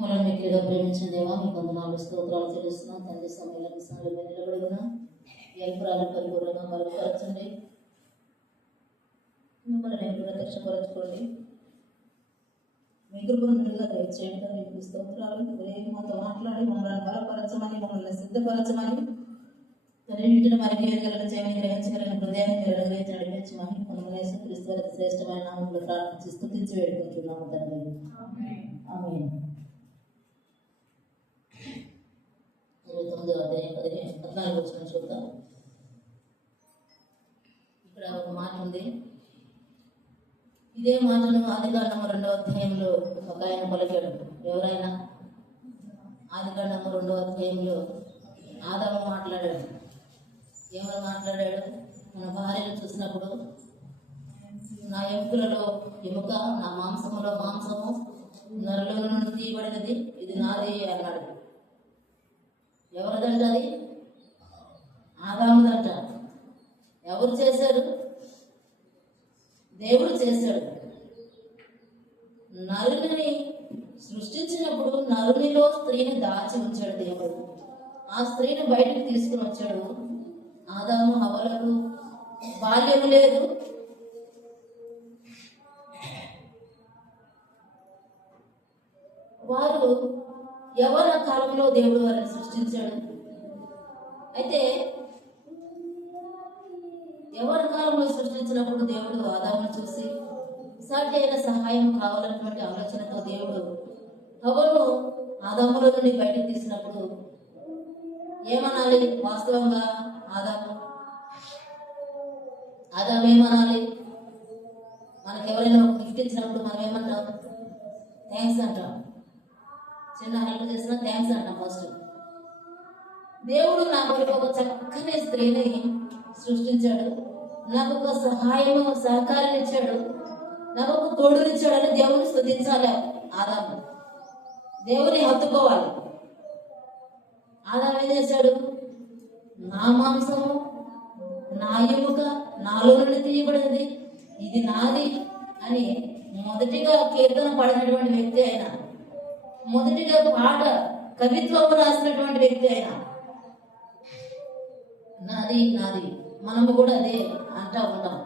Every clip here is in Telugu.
మమ్మల్ని మిక్కిలిగా ప్రేమించిన దేవా మీకు వందనాలు స్తోత్రాలు చెల్లిస్తున్నాం. తండ్రి సమయాలకు సమయంలో నిలబడి ఉన్నాం. ఎల్పురాలను పరిపూర్ణంగా మరుగుపరచండి. మిమ్మల్ని నేను ప్రత్యక్షపరచుకోండి. మీ కృపను నిలుగా దయచేయండి. మీకు స్తోత్రాలు. మాతో మాట్లాడి మమ్మల్ని బలపరచమని, మమ్మల్ని సిద్ధపరచమని, తండ్రి వీటిని మరికి ఎరగలను చేయని గ్రహించగలిగిన హృదయాన్ని మీరు అనుగ్రహించి నడిపించమని మమ్మల్ని క్రీస్తు వారి శ్రేష్టమైన నామములో ప్రార్థించి స్తుతించి వేడుకుంటున్నాము తండ్రి. ఆమేన్. 29వ అధ్యాయం 14వ వచనం చూద్దాం. ఇక్కడ ఒక మాట ఉంది. ఇదే మాటను ఆదికాండము 2వ అధ్యాయంలో ఒక ఆయన పలికాడు. ఎవరైనా? ఆదికాండము 2వ అధ్యాయంలో ఆదాము మాట్లాడాడు. ఏమని మాట్లాడాడు? మన భార్యను చూసినప్పుడు నా ఎముకలలో ఎముక, నా మాంసములో మాంసము, నరులో నుండి తీయబడినది, ఇది నాది అన్నాడు. ఎవరిదంట అది? ఆదాముదంట. ఎవరు చేశారు? దేవుడు చేశాడు. నరుని సృష్టించినప్పుడు నరునిలో స్త్రీని దాచి ఉంచాడు దేవుడు. ఆ స్త్రీని బయటకు తీసుకుని వచ్చాడు. ఆదాము హవ్వలకు బాల్యము లేదు, వారు యవ్వన కాలంలో దేవుడు వారిని సృష్టించాడు. అయితే యవ్వన కాలంలో సృష్టించినప్పుడు దేవుడు ఆదామును చూసి సాటి అయిన సహాయం కావాలన్నటువంటి ఆలోచనతో దేవుడు హవ్వను ఆదాములో నుండి బయటకు తీసినప్పుడు ఏమనాలి? వాస్తవంగా ఆదాము ఏమనాలి? మనకెవరైనా ఒక గిఫ్ట్ ఇచ్చినప్పుడు మనం ఏమంటాం? థ్యాంక్స్ అంటాం. చిన్న హెల్ప్ చేసినా థ్యాంక్స్ అంటాం ఫస్ట్. దేవుడు నా కొరకు ఒక చక్కని స్త్రీని సృష్టించాడు, నాకు ఒక సహకారం ఇచ్చాడు, నాకు ఒక తోడునిచ్చాడు అని దేవుని స్తుతించాలి. ఆదాము దేవుని హత్తుకోవాలి. ఆదాము ఏం చేశాడు? నా మాంసము, నా ఎముక, నాలో నుండి తీయబడింది, ఇది నాది అని మొదటిగా కీర్తన పడినటువంటి వ్యక్తి అయినా, మొదటిగా పాట కవిత్వం రాసినటువంటి వ్యక్తి అయినా నాది నాది. మనము కూడా అదే అంటా ఉంటాం.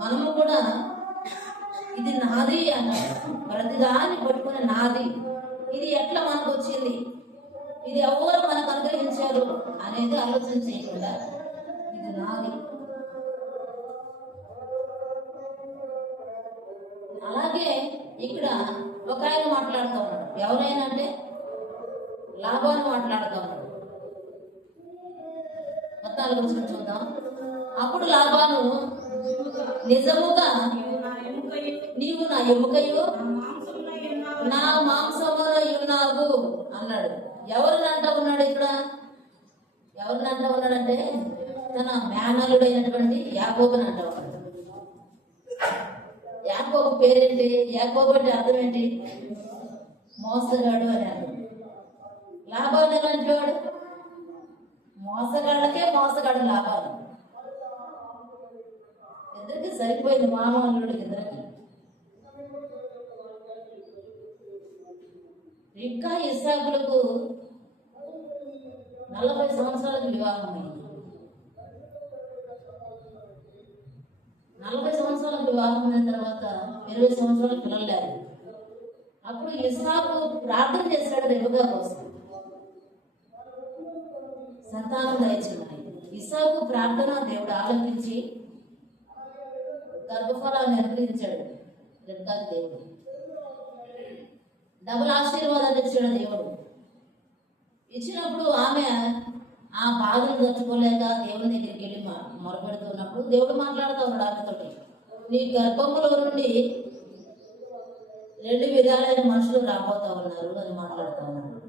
మనము కూడా ఇది నాది అంటాం. ప్రతిదాన్ని పట్టుకుని నాది, ఇది ఎట్లా మనకు వచ్చింది, ఇది ఎవరు మనకు అనుగ్రహించారు అనేది ఆలోచన చేయకుండా ఇది నాది. అలాగే ఇక్కడ ఒక ఆయన మాట్లాడుతూ ఉన్నాడు. ఎవరైనా అంటే లాభాన్ని మాట్లాడుతూ ఉన్నాడు. 14వ వచనం చూద్దాం. అప్పుడు లాబాను, నిజముగా నీవు నా ఎముకయు నా మాంసమున ఉన్నావు అన్నాడు. ఎవరిని అంటా ఉన్నాడు ఇక్కడ? ఎవరిని అంటా ఉన్నాడంటే తన మేనలుడైనటువంటి యాకోబుని అంటా ఉన్నాడు. యాకోబు పేరేంటి? యాకోబు అంటే అర్థం ఏంటి? మోసగాడు అని అర్థం. లాభాలు ఎలాంటి వాడు? మోసగాళ్ళకే మోసగాడు లాభాలు. ఇద్దరికి సరిపోయింది, మామూలుడికి ఇద్దరికి. ఇంకా ఇస్సాకులకు 40 సంవత్సరాలకు వివాహం అయింది. 40 సంవత్సరాలకు వివాహం అయిన తర్వాత 20 సంవత్సరాలకు పిల్లలు లేదు. అప్పుడు ఇస్సాకు ప్రార్థన చేశాడు రెబెకా కోసం, సంతానం దయచేయమని. ఇస్సాకు ప్రార్థన దేవుడు ఆలకించి గర్భఫలాన్ని అనుగ్రహించాడు. రెబెకాకి దేవుడు డబుల్ ఆశీర్వాదాన్ని ఇచ్చాడు. దేవుడు ఇచ్చినప్పుడు ఆమె ఆ బాధను తట్టుకోలేక దేవుని దగ్గరికి వెళ్ళి మొరపెడుతున్నప్పుడు దేవుడు మాట్లాడుతూ ఉన్నాడు ఆమెతోటి. నీ గర్భములో నుండి 2 విధాలైన మనుషులు రాబోతా ఉన్నారు అని మాట్లాడుతూ ఉన్నాడు.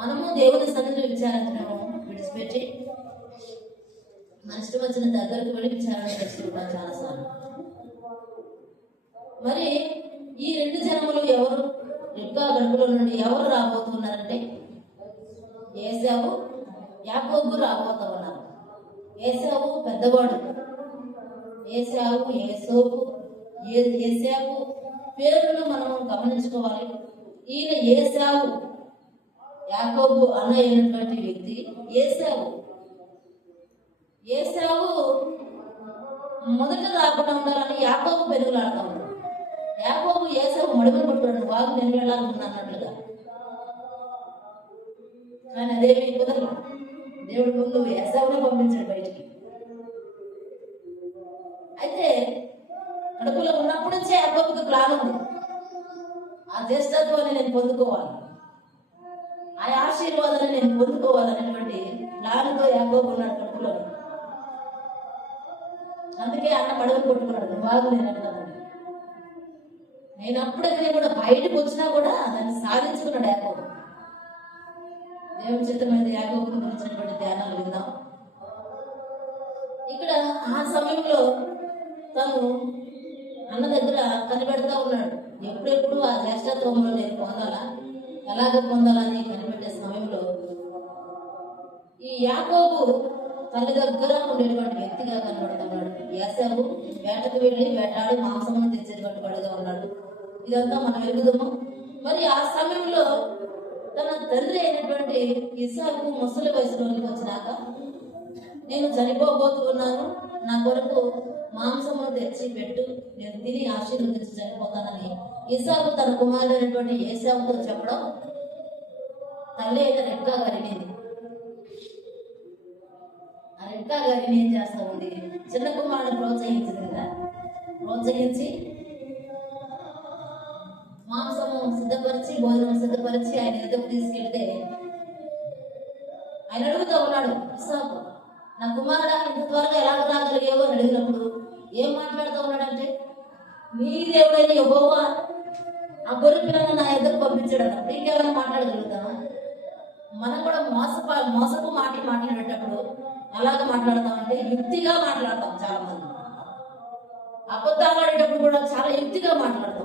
మనము దేవుని సన్నిధిని విచారించడము విడిచిపెట్టి మన ఇష్టం వచ్చిన దగ్గరకు వెళ్ళి విచారణ చేసుకుంటాం చాలాసార్లు. మరి ఈ 2 జనములు ఎవరు? రిబ్కా గడుపులో నుండి ఎవరు రాబోతున్నారంటే ఏశావు, యాకోబు రాబోతూ ఉన్నారు. ఏశావు పెద్దవాడు. ఏశావు పేరును మనం గమనించుకోవాలి. ఈయన ఏశావు, యాకోబు అన్న అయినటువంటి వ్యక్తి ఏశావు. ఏశావు మొదట రాకుండా ఉండాలని యాకోబు పెరుగులాడుతూ ఉన్నాడు. యాకోబు ఏశావు మడుగులు పట్టుకున్నాడు, వాగు నేను వెళ్ళాలనుకున్నా అన్నట్లుగా. కానీ అదేమి కుదరదు. దేవుడు ముందు ఏశావునే పంపించాడు బయటికి. అయితే కడుపులో ఉన్నప్పుడు నుంచే యాకోబుకి ప్లాన్ ఉంది. ఆ జ్యేష్ఠత్వాన్ని నేను పొందుకోవాలి, ఆ ఆశీర్వాదాన్ని నేను పొందుకోవాలనేటువంటి ప్లాన్తో యాకోబు ఉన్నాడు కడుపులో. అందుకే అన్న మడుగులు కొట్టుకున్నాడు, వాగు నేను అన్నాను. నేను అప్పుడే కూడా బయటకు వచ్చినా కూడా దాన్ని సాధించుకున్నాడు యాకోబు. దేవుని చిత్తమైనది యాకోబు గురించినటువంటి ధ్యానాలు విందాం. ఇక్కడ ఆ సమయంలో తను అన్న దగ్గర కనిపెడతా ఉన్నాడు. ఎప్పుడెప్పుడు ఆ జ్యేష్ఠత్వంలో నేను పొందాలా, ఎలాగ పొందాలని కనిపెట్టే సమయంలో ఈ యాకోబు తల్లి దగ్గర ఉండేటువంటి వ్యక్తిగా కనబడుతున్నాడు. ఏశావు వేటకు వెళ్ళి వేటాడి మాంసమును తెచ్చేటువంటి వాడుగా ఉన్నాడు. ఇదంతా మనం ఎరుగుదాము. మరి ఆ సమయంలో తన తండ్రి అయినటువంటి ఇస్సాకు ముసలి వయసులోకి వచ్చినాక, నేను చనిపోబోతున్నాను, నా కొరకు మాంసమును తెచ్చి పెట్టు, నేను తిని ఆశీర్వదించి చనిపోతానని ఇస్సాకు తన కుమారుడైనటువంటి ఏశావుతో చెప్పడం తల్లి అయిన రెబ్కా గారినింది. ఆ రెబ్కా గారిని ఏం చేస్తా ఉంది, చిన్న కుమారుడు ప్రోత్సహించింది కదా, ప్రోత్సహించి మాంసము సిద్ధపరిచి భోజనం సిద్ధపరిచి ఆయన ఎదుగు తీసుకెళ్తే ఆయన అడుగుతూ ఉన్నాడు ఇస్సాకు, నా కుమారుడా ఇంత త్వరగా ఎలా రాగలిగేవో అని అడిగినప్పుడు ఏం మాట్లాడుతూ ఉన్నాడంటే, నీ దేవుడైన యెహోవా ఆ గొర్రె పిల్లను నా ఎదురు పంపించాడు అన్నప్పుడు ఇంకేమైనా మాట్లాడగలుగుతామా? మనం కూడా మోసపు మాటలు మాట్లాడేటప్పుడు అలాగ మాట్లాడతామంటే యుక్తిగా మాట్లాడతాం. చాలా మంది అబద్ధాలు ఆడేటప్పుడు కూడా చాలా యుక్తిగా మాట్లాడతాం.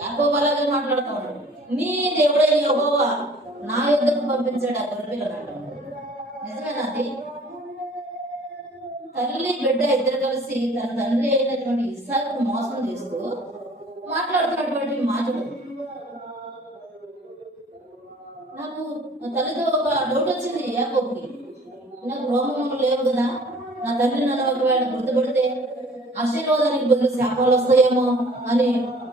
యాకోబు అలాగే మాట్లాడుతూ ఉన్నాడు, నీ దేవుడైన యెహోవా నా ఎదురు పంపించాడు ఆ గొర్రె పిల్లను అంటాడు. నిజమేనాది? తల్లి బిడ్డ ఇద్దరు కలిసి తన తండ్రి అయినటువంటి ఇస్సాకును మోసం చేస్తూ మాట్లాడుతున్నటువంటి మాటలు. నాకు తల్లితో ఒక డౌట్ వచ్చింది యాకోబుకి, నాకు రోమములు లేవు కదా, నా తండ్రి నన్ను ఒకవేళ గుర్తుపడితే ఆశీర్వాదానికి బదులు శాపాలు వస్తాయేమో అని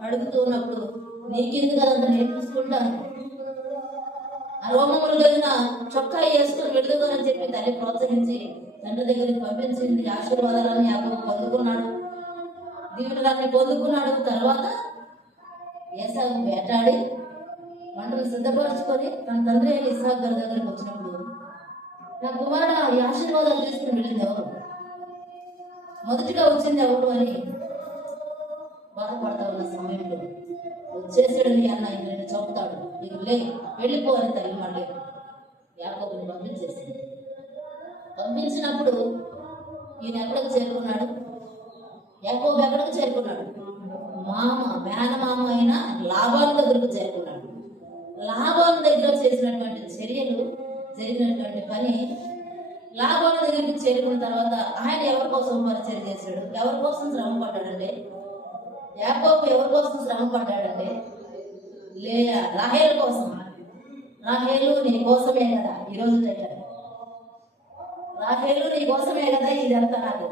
అడుగుతూ ఉన్నప్పుడు, నీకెందుకు కదంతా నేను చూసుకుంటాను, ఆ రోమములు కలిగిన చొక్కా వేసుకొని వెళ్దుకోనని చెప్పి తల్లి ప్రోత్సహించి తండ్రి దగ్గరికి పంపించింది. ఆశీర్వాదాలను యాకోబు పొందుకున్నాడు, దీవెనలన్నీ పొందుకున్నాడు. తర్వాత ఏశావు వేటాడి వంటలు సిద్ధపరచుకొని తన తండ్రి అయిన ఇస్సాకు గారి దగ్గరికి వచ్చినప్పుడు, నా కుమారుడు ఈ ఆశీర్వాదాలు తీసుకుని వెళ్ళింది ఎవరు, మొదటిగా వచ్చింది ఎవరు అని బాధపడతా ఉన్న సమయంలో, వచ్చేసాడు నీ అన్న ఇంటిని చంపుతాడు, నీకు లే వెళ్ళిపో అని తల్లి మళ్ళీ యాకోబుని పంపించేసింది. పంపించినప్పుడు ఈయన ఎక్కడికి చేరుకున్నాడు, యాకోబు ఎక్కడికి చేరుకున్నాడు, మేనమామ అయిన లాబాను దగ్గరకు చేరుకున్నాడు. లాబాను దగ్గర చేసినటువంటి చర్యలు, జరిగినటువంటి పని, లాబాను దగ్గరికి చేరుకున్న తర్వాత ఆయన ఎవరి కోసం పరిచయం చేశాడు, ఎవరి కోసం శ్రమ పడ్డాడంటే, యాకోబు ఎవరి కోసం శ్రమ పడ్డాడంటే లేయా, రాహేలు కోసం. రాహేలు నీ కోసమే కదా ఈరోజు దగ్గర, రాహేలు నీ కోసమే కదా ఇదంతా. నాకు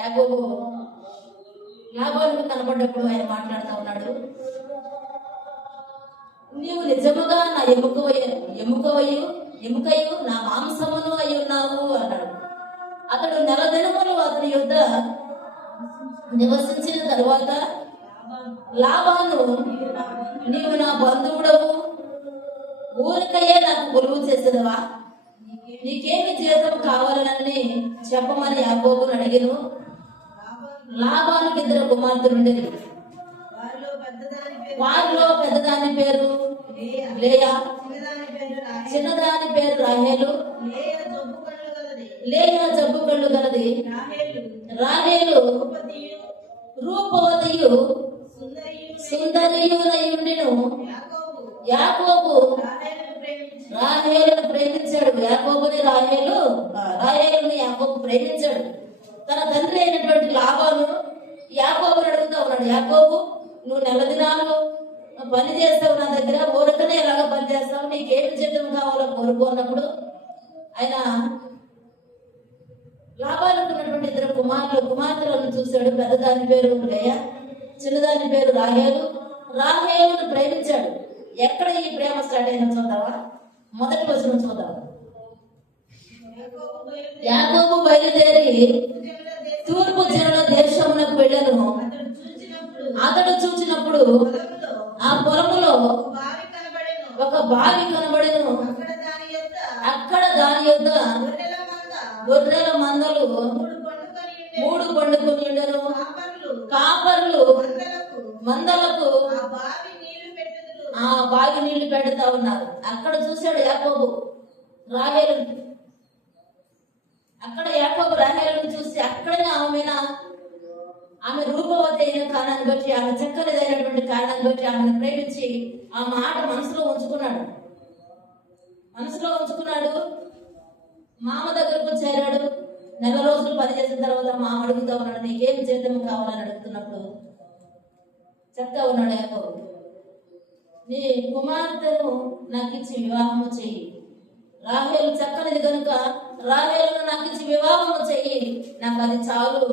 యాకోబు లాబానుకు కనపడ్డప్పుడు ఆయన మాట్లాడుతూ ఉన్నాడు, నీవు నిజముగా నా ఎముకయు నా మాంసమును అయి ఉన్నావు అన్నాడు. అతడు 4 దినములు అతని యొద్ద నివసించిన తరువాత లాబాను, నీవు నా బంధువుడవు, ఊరికయే నాకు కొలువు చేసేదవా, నీకేమి జీతం కావాలని చెప్పమని యాకోబును అడిగిను. లాబానుకి 2 కుమార్తెలు ఉండేది. వారిలో పెద్దదాని పేరు లేయా, చిన్నదాని పేరు రాహేలు. లేయా జబ్బు కళ్ళు గలది, రాహేలు రూపవతియు సుందరియునయుండెను. యాకోబు రాహేలును ప్రేమించాడు. రాహేలుని యాకోబు ప్రేమించాడు. తన తండ్రి అయినటువంటి లాబాను యాకోబుని అడుగుతా ఉన్నాడు, యాకోబు, నువ్వు నెల దినాలు పని చేస్తావు నా దగ్గర, ఊరకనే ఎలాగ పని చేస్తావు, నీకేమి జీతం కావాలో కోరుకున్నప్పుడు ఆయన లాభానుకున్నటువంటి ఇద్దరు కుమార్తెలను చూశాడు. పెద్దదాని పేరు లేయ, చిన్నదాని పేరు రాహేలు. రాహేలును ప్రేమించాడు. ఎక్కడ ఈ ప్రేమ స్టార్ట్ అయిందో చూద్దామా? మొదటి వచనం చూద్దాం. యాకోబు బయలుదేరి తూర్పు జనుల దేశమునకు వెళ్ళను. అతడు చూచినప్పుడు ఆ పొలములో ఒక బావి కనబడెను. అక్కడ దాని యొద్ద గొర్రెల మందలు 3 పండుకొని ఉండెను. కాపర్లు మందలకు ఆ బావి నీళ్లు పెడతా ఉన్నారు. అక్కడ చూశాడు యాకోబు రాహేలును. అక్కడ యాకోబు రాహేలును చూసి అక్కడనే ఆమె రూపవతి అయిన కారణాన్ని బట్టి, ఆమె చక్కనిదైనటువంటి కారణాన్ని బట్టి ఆమెను ప్రేమించి ఆ మాట మనసులో ఉంచుకున్నాడు. మామ దగ్గరకు చేరాడు. నెల రోజులు పనిచేసిన తర్వాత మామ అడుగుతా ఉన్నాడు, నీకేం జీతం కావాలని అడుగుతున్నప్పుడు చెప్తా ఉన్నాడు యాకోబు, నీ కుమార్తెను నాకు ఇచ్చి వివాహము చెయ్యి. రాహేలు చక్కనిది కనుక రాహేలును నాకు ఇచ్చి వివాహము చెయ్యి, నాకు అది చాలు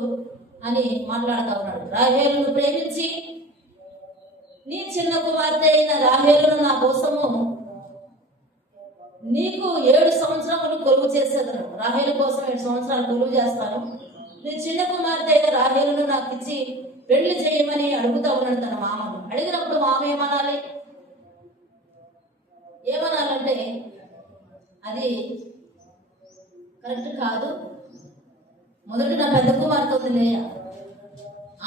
అని మాట్లాడుతా ఉన్నాడు. రాహేలును ప్రేమించి నీ చిన్న కుమార్తె అయిన రాహేలును నా కోసము నీకు 7 సంవత్సరములు కొలువు చేసేదను. రాహేలు కోసం 7 సంవత్సరాలు కొలువు చేస్తాను. నీ చిన్న కుమార్తె అయిన రాహేలును నాకు ఇచ్చి పెళ్లి చేయమని అడుగుతా ఉన్నాడు తన మామను. అడిగినప్పుడు మామ ఏమనాలంటే అది కరెక్ట్ కాదు. మొదటి నా పెద్ద కుమార్తె ఉంది లేయ,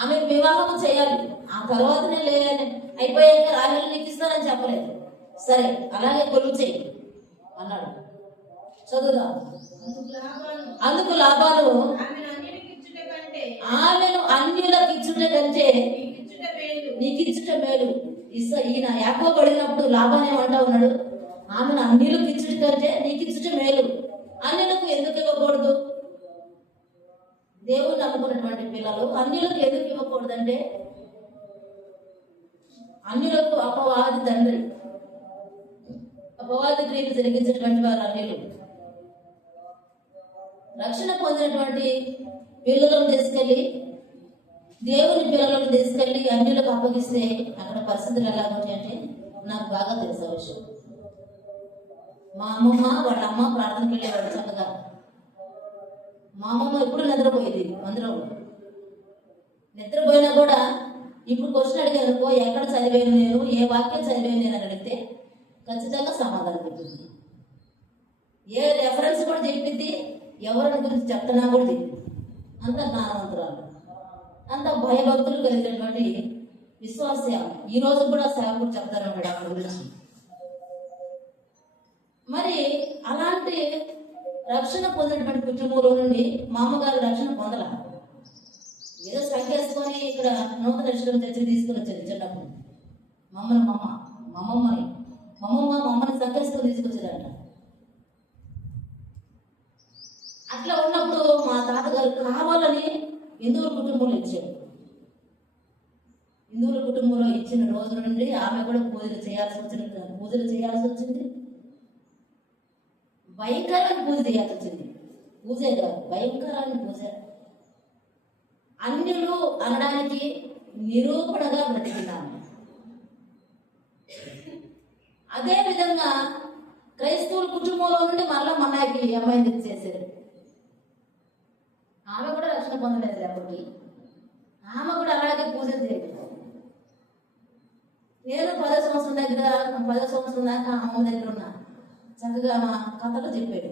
ఆమెకు వివాహం చేయాలి, ఆ తర్వాతనే లేయని అయిపోయాక రాహేలు నీకు ఇస్తానని చెప్పలేదు. సరే అలాగే కొలువు చేయి అన్నాడు. చదువుదాం. అందుకు లాబాను ఆమెను అన్యులకు ఇచ్చుట కంటే నీకు ఇచ్చుట మేలు. ఈయన యాకోబు అడిగినప్పుడు లాబాను ఏమంటా ఉన్నాడు, ఆమెను అన్యులకు ఇచ్చుట కంటే నీకు ఇచ్చుట మేలు. అన్యులకు ఎందుకు ఇవ్వకూడదు? దేవుడు నమ్ముకున్నటువంటి పిల్లలు అన్యులకు ఎందుకు ఇవ్వకూడదంటే, అన్యులకు అపవాది తండ్రి, అపవాది క్రియలు జరిగించినటువంటి వారు అన్యులు. రక్షణ పొందినటువంటి పిల్లలను తీసుకెళ్లి, దేవుని పిల్లలను తీసుకెళ్లి అన్యులకు అప్పగిస్తే అక్కడ పరిస్థితులు ఎలా ఉంటాయంటే నాకు బాగా తెలిసే విషయం. మా అమ్మమ్మ వాళ్ళ అమ్మ ప్రార్థనకి వెళ్ళేవాడు చక్కగా. మా అమ్మమ్మ ఎప్పుడు నిద్రపోయేది మందిరంలో. నిద్రపోయినా కూడా ఇప్పుడు క్వశ్చన్ అడిగానుకో, ఎక్కడ చదివాను నేను, ఏ వాక్యం చదివాను నేను అని అడిగితే ఖచ్చితంగా సమాధానం చెప్పింది. ఏ రెఫరెన్స్ కూడా చెప్పింది, ఎవరిని గురించి చెప్తున్నా కూడా చెప్పింది. అంత జ్ఞానవంతురాలు, అంత భయభక్తులు కలిగినటువంటి విశ్వాస. ఈ రోజు కూడా సేవకుడు చెప్తాను ఆమె గురించి. మరి అలాంటి రక్షణ పొందినటువంటి కుటుంబంలో నుండి మా అమ్మగారు రక్షణ పొందల. ఏదో సంకేసుకొని ఇక్కడ నూతన రక్షణ తెచ్చి తీసుకుని వచ్చేది చిన్నప్పుడు. మమ్మల్ని సంకేసుకొని తీసుకొచ్చేదంట. అట్లా ఉన్నప్పుడు మా తాతగారు కావాలని హిందువుల కుటుంబంలో ఇచ్చాడు. హిందువుల కుటుంబంలో ఇచ్చిన రోజు నుండి ఆమె కూడా పూజలు చేయాల్సి వచ్చింది. భయంకరమైన పూజ చేయాల్సి వచ్చింది. పూజే కాదు, భయంకరమైన పూజ. అన్యులు అనడానికి నిరూపణగా బ్రతికినాను. అదే విధంగా క్రైస్తవుల కుటుంబంలో నుండి మళ్ళా మన్నాయికి అమ్మాయిని తెచ్చేసారు. ఆమె కూడా రక్షణ పొందలేదు కాబట్టి ఆమె కూడా అలాగే పూజలు చేయలేదు. నేను 10వ సంవత్సరం దాకా అమ్మ దగ్గర ఉన్నా. చక్కగా మా కథలు చెప్పేది.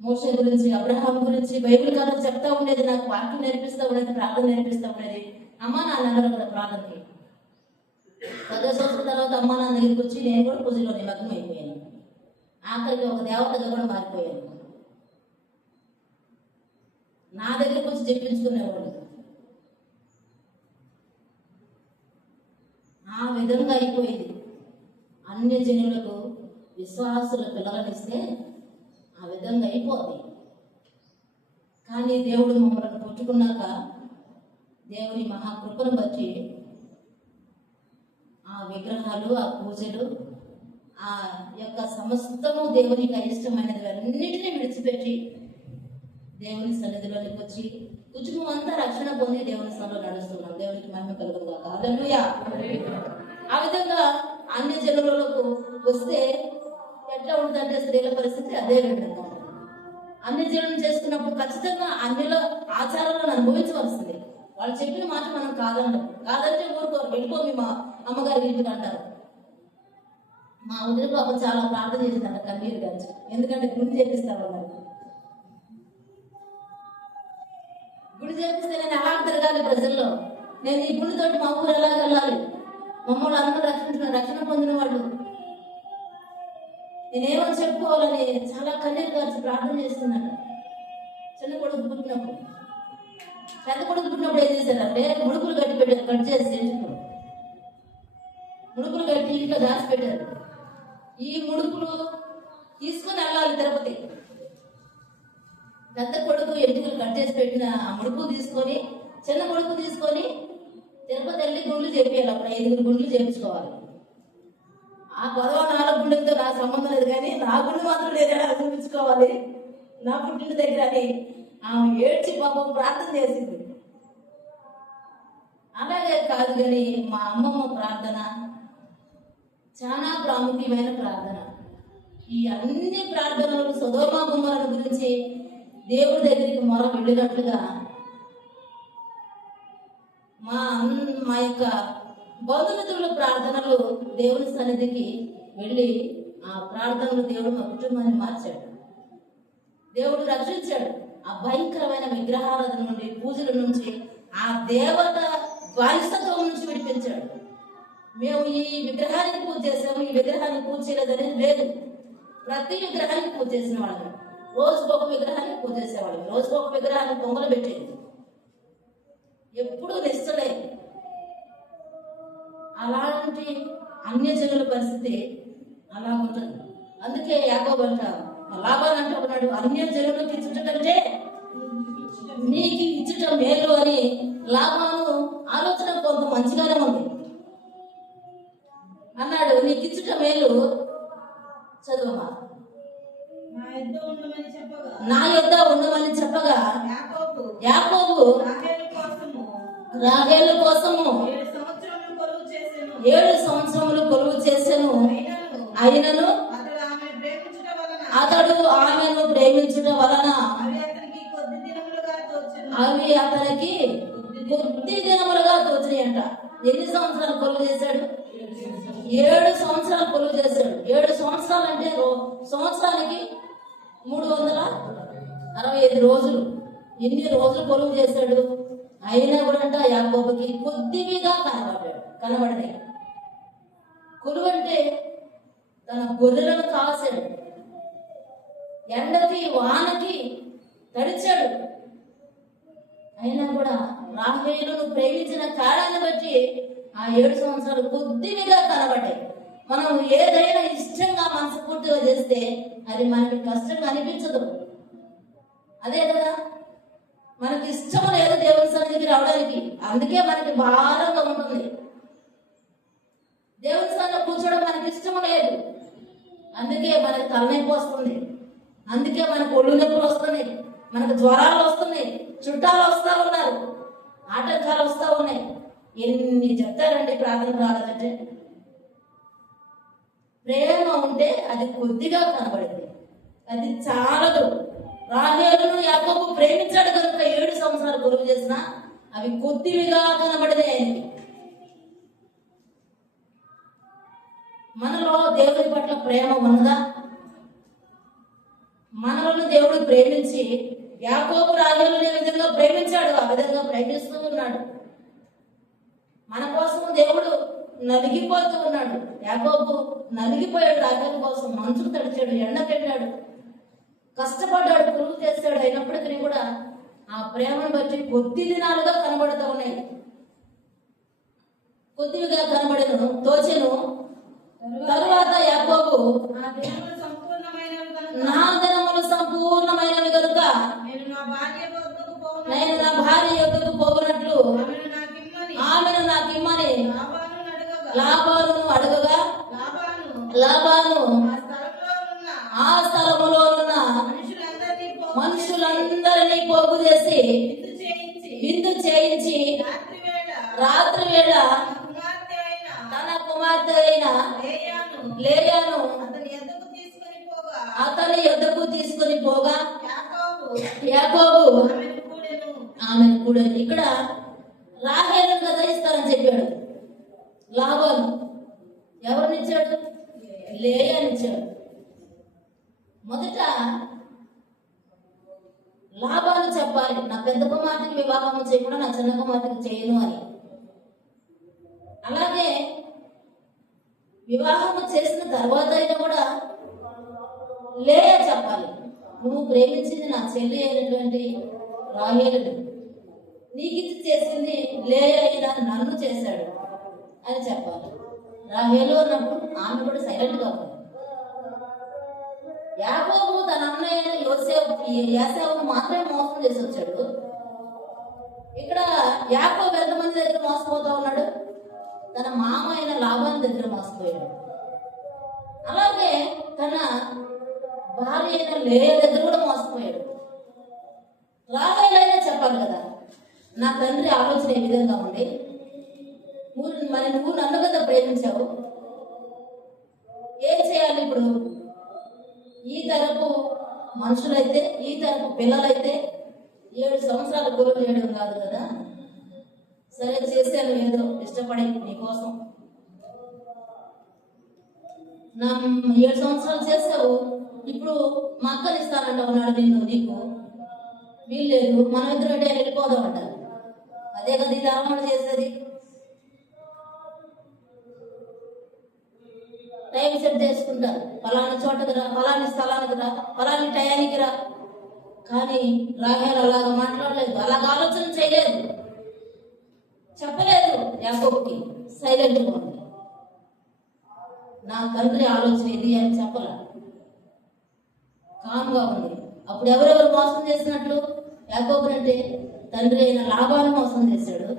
మోషే గురించి, అబ్రహాం గురించి బైబిల్ కథలు చెప్తా ఉండేది. నాకు వాక్యం నేర్పిస్తూ ఉండేది, ప్రార్థన నేర్పిస్తూ ఉండేది. అమ్మ నాన్న కూడా ప్రార్థనకి. 10వ సంవత్సరం తర్వాత అమ్మ నాన్న దగ్గరికి వచ్చి నేను కూడా పూజలో నిమగ్నం అయిపోయాను. ఆఖరికి ఒక దేవతగా కూడా మారిపోయాను. నా దగ్గరకు వచ్చి చెప్పించుకునేవాడు. ఆ విధంగా అయిపోయింది. అన్య జనులకు విశ్వాసుల పిల్లలను ఇస్తే ఆ విధంగా అయిపోతుంది. కానీ దేవుడు మమ్మల్ని పుట్టుకున్నాక దేవుని మహాకృపను బట్టి ఆ విగ్రహాలు, ఆ పూజలు, ఆ యొక్క సమస్తము దేవునికి అయిష్టమైనది అన్నిటినీ విడిచిపెట్టి దేవుని సన్నిధిలోనికి వచ్చి కుటుంబం అంతా రక్షణ పొంది దేవుని సన్నిధిలో నడుస్తున్నాం. దేవునికి మహిమ కలుగును గాక. హల్లెలూయా. ఆ విధంగా అన్య జనులకు వస్తే ఎట్లా ఉంటుందంటే స్త్రీల పరిస్థితి అదే విధంగా ఉంటుంది. అన్ని జనులు చేసుకున్నప్పుడు ఖచ్చితంగా అన్యుల ఆచారాలను అనుభవించవలసింది. వాళ్ళు చెప్పిన మాట మనం కాదంటే ఊరుకోరు, వెళ్ళిపోయి మా అమ్మగారి ఇంటికి అంటారు. మా వదిలి పాపం చాలా ప్రార్థన చేసిందంట కన్నీరు గాంచి. ఎందుకంటే గుడి చేపిస్తారు అన్నారు. గుడి చేపిస్తే నేను ఎలా తిరగాలి ప్రజల్లో, నేను ఈ గుడితోటి మా ఊరు ఎలా వెళ్ళాలి, మమ్మల్ని అందరూ రక్షణ పొందిన వాళ్ళు నేనేమని చెప్పుకోవాలని చాలా కన్నీరు గాంచి ప్రార్థన చేస్తున్నాను. చిన్న కొడుకు పుట్టినప్పుడు, పెద్ద కొడుకు పుట్టినప్పుడు ఏం చేశారంటే ముడుపులు కట్టి పెట్టారు, కట్ చేసి ముడుపులు కట్టి ఇంట్లో దాచి పెట్టారు. ఈ ముడుపులు తీసుకుని వెళ్ళాలి తిరుపతి. పెద్ద కొడుకు ఎంటుకలు కట్ చేసి పెట్టిన ఆ ముడుపు తీసుకొని చిన్న కొడుకు తీసుకొని తిరుపతి వెళ్ళి గుండ్లు చేపియాలి. అప్పుడు 5 గుండ్లు చేపించుకోవాలి. ఆ గొడవ 4 గుండెలతో నాకు సంబంధం లేదు, కానీ నా గుండె మాత్రం నేను ఎలా చూపించుకోవాలి నా పుట్టిన దగ్గర అని ఆమె ఏడ్చి పాపం ప్రార్థన చేసింది. అలాగే కాదు కానీ మా అమ్మమ్మ ప్రార్థన చాలా ప్రాముఖ్యమైన ప్రార్థన. ఈ అన్ని ప్రార్థనలు సొదొమ గొమొర్రా గురించి దేవుడి దగ్గరికి మొర వెళ్ళినట్లుగా మా యొక్క బంధుమిత్రుల ప్రార్థనలు దేవుని సన్నిధికి వెళ్ళి ఆ ప్రార్థనలు దేవుడు మా కుటుంబాన్ని మార్చాడు. దేవుడు రక్షించాడు. ఆ భయంకరమైన విగ్రహారాధన నుండి, పూజల నుంచి, ఆ దేవత బానిసత్వం నుంచి విడిపించాడు. మేము ఈ విగ్రహానికి పూజ చేసాము, ఈ విగ్రహానికి పూజ చేయలేదనేది లేదు. ప్రతి విగ్రహానికి పూజ చేసిన వాళ్ళు, రోజుకొక విగ్రహానికి పూజ చేసేవాళ్ళు, రోజుకొక విగ్రహానికి పొంగలు పెట్టేది. ఎప్పుడూ నిష్టలే. అలాంటి అన్యజనుల పరిస్థితి అలా ఉంటుంది. అందుకే యాకోబు అంటారు, లాబాను అంటే ఉన్నాడు, అన్యజనులకు ఇచ్చుట కంటే నీకు ఇచ్చుట మేలు అని. లాబాను ఆలోచన కొంత మంచిగానే ఉంది. అన్నాడు, నీకు ఇచ్చుట మేలు. చదువమ్మా. నా యొద్ద ఉండమని చెప్పగా యాకోబు రాహేలు కోసము 7 సంవత్సరములు కొలువు చేసెను. అయినను అతడు ఆమెను ప్రేమించుట వలన అవి అతనికి కొద్ది దినములుగా తోచినాయంట. ఎన్ని సంవత్సరాలు కొలువు చేశాడు? 7 సంవత్సరాలు కొలువు చేశాడు. 7 సంవత్సరాలు అంటే సంవత్సరానికి 365 రోజులు. ఎన్ని రోజులు కొలువు చేశాడు? అయినా కూడా అంట యాకోబుకి కొద్దిగా కనబడినాయి. కొలువు అంటే తన గొర్రెలను కాసాడు, ఎండకి వానకి తడిచాడు. అయినా కూడా రాహేలును ప్రేమించిన కారణాన్ని బట్టి ఆ 7 సంవత్సరాలు కొద్దిగా కనబడ్డాయి. మనం ఏదైనా ఇష్టంగా మనస్ఫూర్తిగా చేస్తే అది మనకి కష్టంగా అనిపించదు. అదే కదా, మనకి ఇష్టం లేదు దేవుని సన్నిధికి రావడానికి, అందుకే మనకి భారంగా ఉంటుంది. దేవుని సన్నిధిలో కూర్చోవడం మనకి ఇష్టం లేదు, అందుకే మనకి తలనొప్పి వస్తుంది, అందుకే మనకు ఒళ్ళు నొప్పులు వస్తున్నాయి, మనకు జ్వరాలు వస్తున్నాయి, చుట్టాలు వస్తూ ఉన్నారు, ఆటంకాలు వస్తూ ఉన్నాయి. ఎన్ని చెప్తారండి ప్రార్థన రాలేదంటే. ప్రేమ ఉంటే అది కొద్దిగా కనబడింది, అది చాలదు. రాహేలును యాకోబు ప్రేమించాడు కనుక 7 సంవత్సరాలు కొలువు చేసిన అవి కొద్దిగా కనబడినాయి. మనలో దేవుడి పట్ల ప్రేమ ఉన్నదా? మనలను దేవుడు ప్రేమించి యాకోబు రాహేలును ఏ విధంగా ప్రేమించాడు ఆ విధంగా ప్రేమిస్తూ ఉన్నాడు. మన కోసం దేవుడు నలిగిపోతూ ఉన్నాడు. యాకోబు నలిగిపోయాడు రాహేలు కోసం, మంచుకు తడిచాడు, ఎండకెళ్ళాడు, కష్టపడ్డాడు, పురుగు చేస్తాడు. అయినప్పటికీ కూడా ఆ ప్రేమను బట్టి కొద్ది దినాలుగా కనబడుతూ ఉన్నాయి. కొద్దిగా కనబడను తోచెను. తరువాత యాకోబు నా దినములు సంపూర్ణమైనవి కనుక నేను నా భార్య యొద్దకు పోవునట్లు లాబానును అడగగా లాబాను ఆ స్థలములో ఉన్న మనుషులందరినీ పోగు చేసి విందు చేయించి రాత్రి వేళ తన కుమార్తె అయిన లేయాను అతని యొద్దకు తీసుకుని పోగా యాకోబు ఆమెను కూడా ఇక్కడ రాహేలును కదా ఇస్తారని చెప్పాడు లాబాను. ఎవరినిచ్చాడు? లేయానిచ్చాడు. మొదట లాబాను చెప్పాలి, నా పెద్ద కుమార్తెకి వివాహం చేయకుండా నా చిన్న కుమార్తెకి చేయను అని. అలాగే వివాహం చేసిన తర్వాత అయినా కూడా లేయా చెప్పాలి, నువ్వు ప్రేమించింది నా చెల్లి అయినటువంటి రాహేలును, నీకు ఇది చేసింది లేయా అయినా నన్ను చేశాడు అని చెప్పాలి. రాహేలు అన్నప్పుడు ఆమె కూడా సైలెంట్ గా ఉంది. యాకోబు తన అన్నయ్య యోసేపును మాత్రమే మోసం చేసి వచ్చాడు. ఇక్కడ యాకోబు ఎంతమంది దగ్గర మోసపోతా ఉన్నాడు? తన మామ అయిన లాబాను దగ్గర మోసపోయాడు. అలాగే తన భార్య అయిన లేయా దగ్గర కూడా మోసపోయాడు. రాహేలైనా చెప్పాలి కదా, నా తండ్రి ఆలోచన ఏ విధంగా ఉంది, మరి నువ్వు నన్ను కదా ప్రేమించావు, ఏం చేయాలి ఇప్పుడు? ఈ తరపు మనుషులైతే, ఈ తరపు పిల్లలైతే 7 సంవత్సరాలు గురువు చేయడం కాదు కదా, సరే చేశాను ఏదో ఇష్టపడి నీకోసం, నా 7 సంవత్సరాలు చేసావు, ఇప్పుడు మా అక్కని ఇస్తానంట ఉన్నాడు నీకు వీల్లేదు, మనం ఇద్దరు అంటే వెళ్ళిపోదాం అంటారు. అదే కదా ఇది అలవాటు చేసేది. టైం సెట్ చేసుకుంటారు, ఫలాని చోటకి రా, ఫలాని స్థలానికి రా, ఫలాని టయానికి రా. కానీ రాహేలు అలాగ మాట్లాడలేదు, అలాగ ఆలోచన చేయలేదు, చెప్పలేదు యాకోబుకి, సైలెంట్గా ఉంది. నా తండ్రి ఆలోచన ఇది అని చెప్పల, కామ్గా ఉంది. అప్పుడు ఎవరెవరు మోసం చేసినట్లు? యాకోబు అంటే తండ్రి అయిన లాబాను మోసం చేశాడు,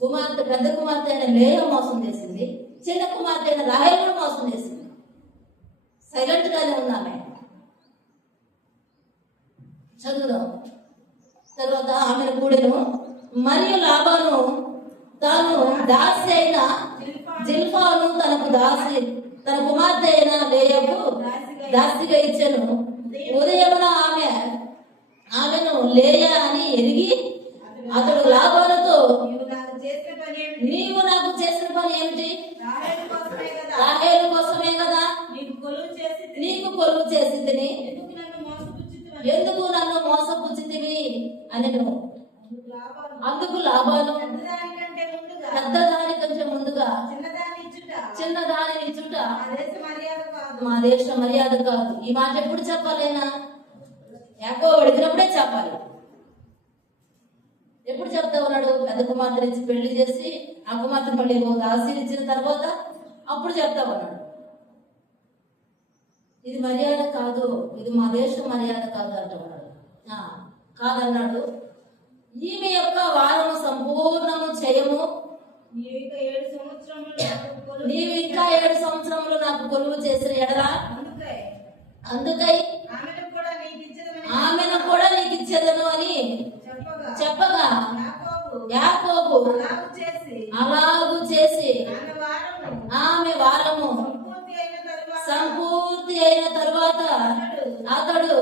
కుమార్తె పెద్ద కుమార్తె అయిన లేయా మోసం చేసింది, చిన్న కుమార్తె అయిన రాహేలు కూడా మోసం చేసింది. సైలెంట్ గానే ఉన్నామే. చదువుదాం. తర్వాత ఆమెను కూడెను, మరియు లాబాను తాను దాసి అయిన జిల్పాను తన కుమార్తె అయిన లేయకు దాసిగా ఇచ్చెను. ఉదయమున ఆమెను లేయా అని ఎరిగి అతడు లాబానుతో, నీవు నాకు చేసిన పని ఏమిటి? రాహేలు కోసమే కదా నీకు కొలువు చేసింది, ఎందుకు నన్ను మోసపుచ్చితివి అని. అందుకు లాబాను పెద్దదానికంటే ముందుగా చిన్నదానిని ఇచ్చుట మా దేశ మర్యాద కాదు. ఈ మాట ఎప్పుడు చెప్పాలైనా? యాకోబు అడిగినప్పుడే చెప్పాలి. ఎప్పుడు చెప్తా ఉన్నాడు? పెద్ద కుమార్తె నుంచి పెళ్లి చేసి ఆ కుమార్తె మళ్ళీ ఆశీర్వదించిన తర్వాత అప్పుడు చెప్తా ఉన్నాడు, ఇది మర్యాద కాదు, ఇది మా దేశం మర్యాద కాదు అంటున్నాడు. కాదన్నాడు. ఈమె యొక్క వారము సంపూర్ణము చేయము, నీవు ఇంకా 7 సంవత్సరములు నాకు కొలువు చేసిన ఎడలా అందుకై ఆమెను కూడా నీకు ఇచ్చేదను అని చెప్పగా యాకోబు అలాగు చేసి ఆమె వారము సంపూర్తి అయిన తరువాత అతడు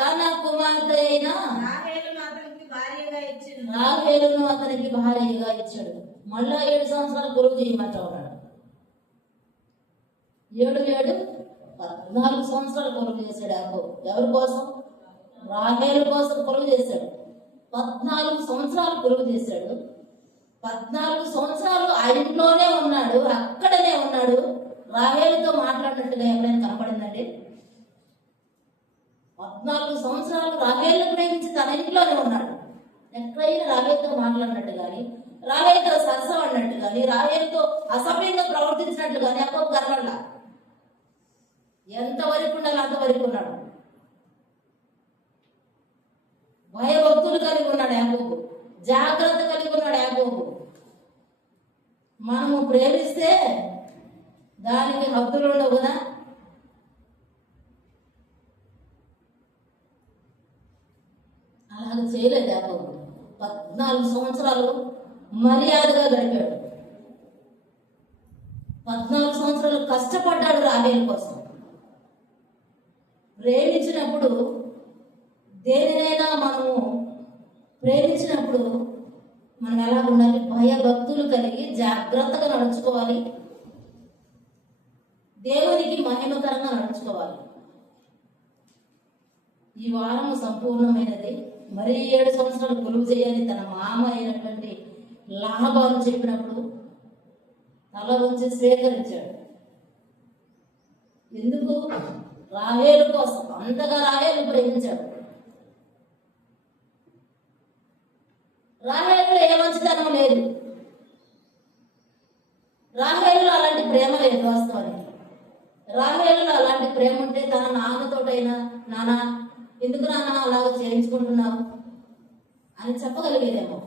తన కుమార్తె అయిన రాహేలును అతనికి భార్యగా ఇచ్చాడు. మళ్ళా 7 సంవత్సరాలు కొలువు చేయమంటా ఉన్నాడు. 14 సంవత్సరాలు కొలువు చేశాడు యాకోబు. ఎవరి కోసం? రాహేలు కోసం కొలువు చేశాడు. 14 సంవత్సరాలు కొలువు చేశాడు. 14 సంవత్సరాలు ఆ ఇంట్లోనే ఉన్నాడు, అక్కడనే ఉన్నాడు. రాహేలుతో మాట్లాడినట్టుగా ఎప్పుడైనా కనపడిందండి? 14 సంవత్సరాలు రాహేలు ప్రేమించి తన ఇంట్లోనే ఉన్నాడు. ఎక్కడైనా రాహేలుతో మాట్లాడినట్టు కానీ, రాహేలుతో సరసం అన్నట్టు కానీ, రాహేలుతో అసభ్యంగా ప్రవర్తించినట్లు కానీ యాకోబు కనబడలా. ఎంతవరకు ఉండాలి అంతవరకు ఉన్నాడు. భయభక్తులు కలిగి ఉన్నాడు యాకోబు, జాగ్రత్త కలిగి ఉన్నాడు యాకోబు. మనము ప్రేమిస్తే దానికి హద్దులు ఉండవు కదా. అలాగ చేయలేదు యాకోబు. 14 సంవత్సరాలు మర్యాదగా గడిపాడు. 14 సంవత్సరాలు కష్టపడ్డాడు రాహేలు కోసం. ప్రేమించినప్పుడు దేనినైనా మనము ప్రేమించినప్పుడు మనం ఎలా ఉండాలి? భయభక్తులు కలిగి జాగ్రత్తగా నడుచుకోవాలి. దేవునికి మహిమకరంగా నడుచుకోవాలి. ఈ వారం సంపూర్ణమైనది. మరి 7 సంవత్సరాలు కొలువు చేయాలి తన మామ అయినటువంటి లాబాను చెప్పినప్పుడు తల వంచి స్వీకరించాడు. ఎందుకు? రాహేలు కోసం. అంతగా రాహేలు ప్రేమించాడు. రాహేలులో ఏ మంచితనం లేదు. రాహేలులో అలాంటి ప్రేమ లేదు. వాస్తవానికి రాహేలులో అలాంటి ప్రేమ ఉంటే తన నాన్నతోటైనా, నాన్న ఎందుకు నాన్న అలాగ చేయించుకుంటున్నావు అని చెప్పగలిగేదేమో.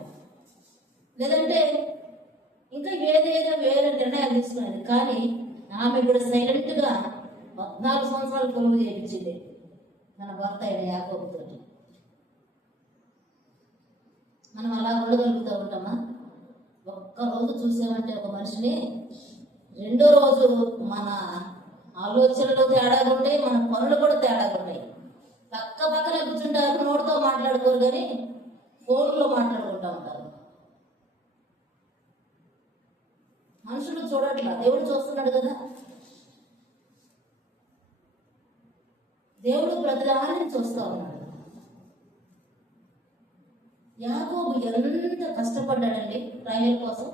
లేదంటే ఇంకా ఏదేదో వేరే నిర్ణయాలు తీసుకునేది. కానీ ఆమె కూడా సైలెంట్గా 14 సంవత్సరాలు కొలువు చేయించింది తన భర్త అయిన యాకోబుతో. మనం అలా ఉండగలుగుతూ ఉంటామా? ఒక్కరోజు చూసామంటే ఒక మనిషిని, రెండో రోజు మన ఆలోచనలు తేడాగా ఉంటాయి, మన పనులు కూడా తేడాగా ఉంటాయి. పక్క పక్కనే కూర్చుంటారు, నోటితో మాట్లాడుకోరు కానీ ఫోన్లో మాట్లాడుకుంటూ ఉంటారు. మనుషులు చూడట్లా, దేవుడు చూస్తున్నాడు కదా. దేవుడు ప్రతిదాన్ని చూస్తూ ఉన్నాడు. యాకోబు ఎంత కష్టపడ్డాడండి రాహేలు కోసం.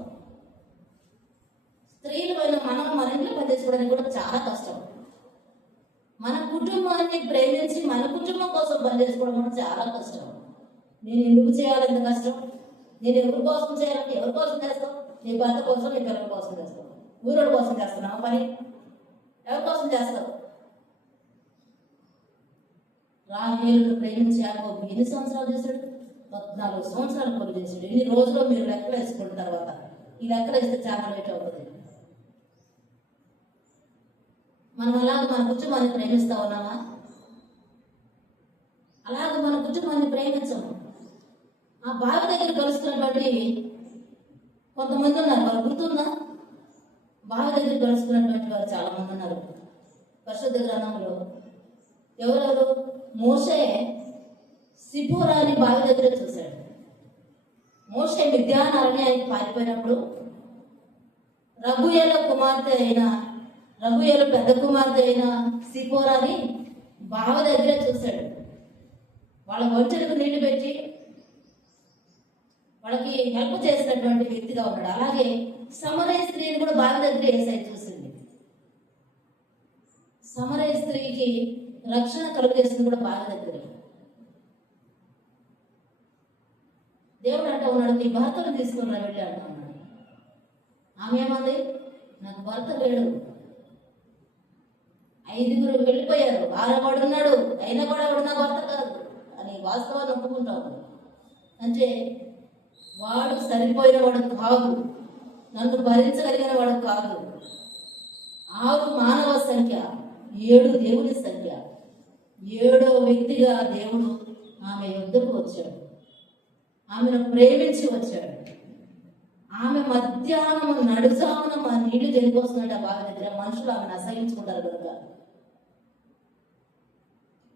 స్త్రీలు పైన మనం మన ఇంట్లో పనిచేసుకోవడానికి కూడా చాలా కష్టం. మన కుటుంబాన్ని ప్రేమించి మన కుటుంబం కోసం పనిచేసుకోవడం కూడా చాలా కష్టం. నేను ఎందుకు చేయాలి ఎంత కష్టం? నేను ఎవరి కోసం చేయాలంటే ఎవరి కోసం చేస్తావు? నీ భర్త కోసం, నీ పిల్లల కోసం చేస్తావు. ఊరోడి కోసం చేస్తున్నావు పని? ఎవరి కోసం చేస్తావు? రాహేలును ప్రేమించి యాకోబు ఎన్ని సంవత్సరాలు చేశాడు? 14 సంవత్సరాలు కొలువు చేశాడు. ఇన్ని రోజుల్లో మీరు లెక్కలు వేసుకున్న తర్వాత ఈ లెక్కలు వేస్తే చాలా లేట్ అవుతుంది. మనం అలాగ మన కుటుంబాన్ని ప్రేమిస్తా ఉన్నామా? అలాగ మన కుటుంబాన్ని ప్రేమించము. ఆ బావి దగ్గర కలుసుకున్నటువంటి కొంతమంది ఉన్నారు. వారు గుర్తుందా? బావి దగ్గర కలుసుకున్నటువంటి వారు చాలా మంది ఉన్నారు పరిశుద్ధ గ్రంథంలో. ఎవరెవరు? మోషే సిపోరాని బావి దగ్గర చూశాడు. మోషే మిద్యాన్ అరణ్యానికి పారిపోయినప్పుడు రఘుయేలు పెద్ద కుమార్తె అయిన సిపోరాని బావి దగ్గర చూశాడు. వాళ్ళ ఒంటెలకు నీళ్లు పెట్టి వాళ్ళకి హెల్ప్ చేసినటువంటి వ్యక్తిగా ఉన్నాడు. అలాగే సమరయ స్త్రీని కూడా బావి దగ్గర యేసయ్య చూసింది. సమరయ స్త్రీకి రక్షణ కలుగజేసింది కూడా బావి దగ్గర. దేవుడు అంటూ ఉన్నాడు, నీ భర్తను తీసుకుని వెళ్ళి అంటున్నాడు. ఆమె ఏమంది? నాకు భర్త లేడు. 5గురు వెళ్ళిపోయారు, 6వాడు ఉన్నాడు, అయినా కూడా వాడు నా భర్త కాదు అని వాస్తవాన్ని ఒప్పుకుంటాడు. అంటే వాడు సరిపోయిన వాడు కాదు, నన్ను భరించగలిగిన వాడు కాదు. 6 మానవ సంఖ్య, 7 దేవుని సంఖ్య. 7వ వ్యక్తిగా దేవుడు ఆమె యుద్ధకు వచ్చాడు. ఆమెను ప్రేమించి వచ్చాడు. ఆమె మధ్యాహ్నం నడుజామున మా నీళ్లు జరిగిపోతున్నట్టు ఆ బావి దగ్గర మనుషులు ఆమెను అసహించుకుంటారు కనుక.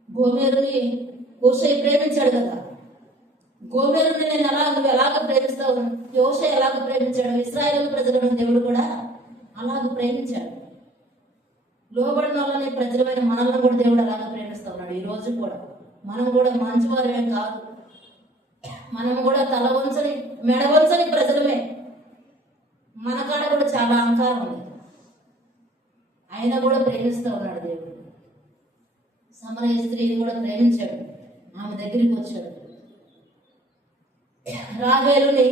గోమెరుని హోషే ప్రేమించాడు కదా. గోమెరుని నువ్వు ఎలాగ ప్రేమిస్తావు? హోషే ఎలాగ ప్రేమించాడు? ఇశ్రాయేలు ప్రజలను దేవుడు కూడా అలాగ ప్రేమించాడు. లోబడిన వాళ్ళని ప్రజలమైన మనల్ని కూడా దేవుడు అలాగ ప్రేమిస్తూ ఉన్నాడు. ఈ రోజు కూడా మనం కూడా మంచివారమే కాదు, మనం కూడా తల వంచని మెడ వంచని ప్రజలమే. మన కాడ కూడా చాలా అహంకారం ఉంది, అయినా కూడా ప్రేమిస్తూ ఉన్నాడు దేవుడు. సమరయ స్త్రీని కూడా ప్రేమించాడు, ఆమె దగ్గరికి వచ్చాడు. రాహేలుని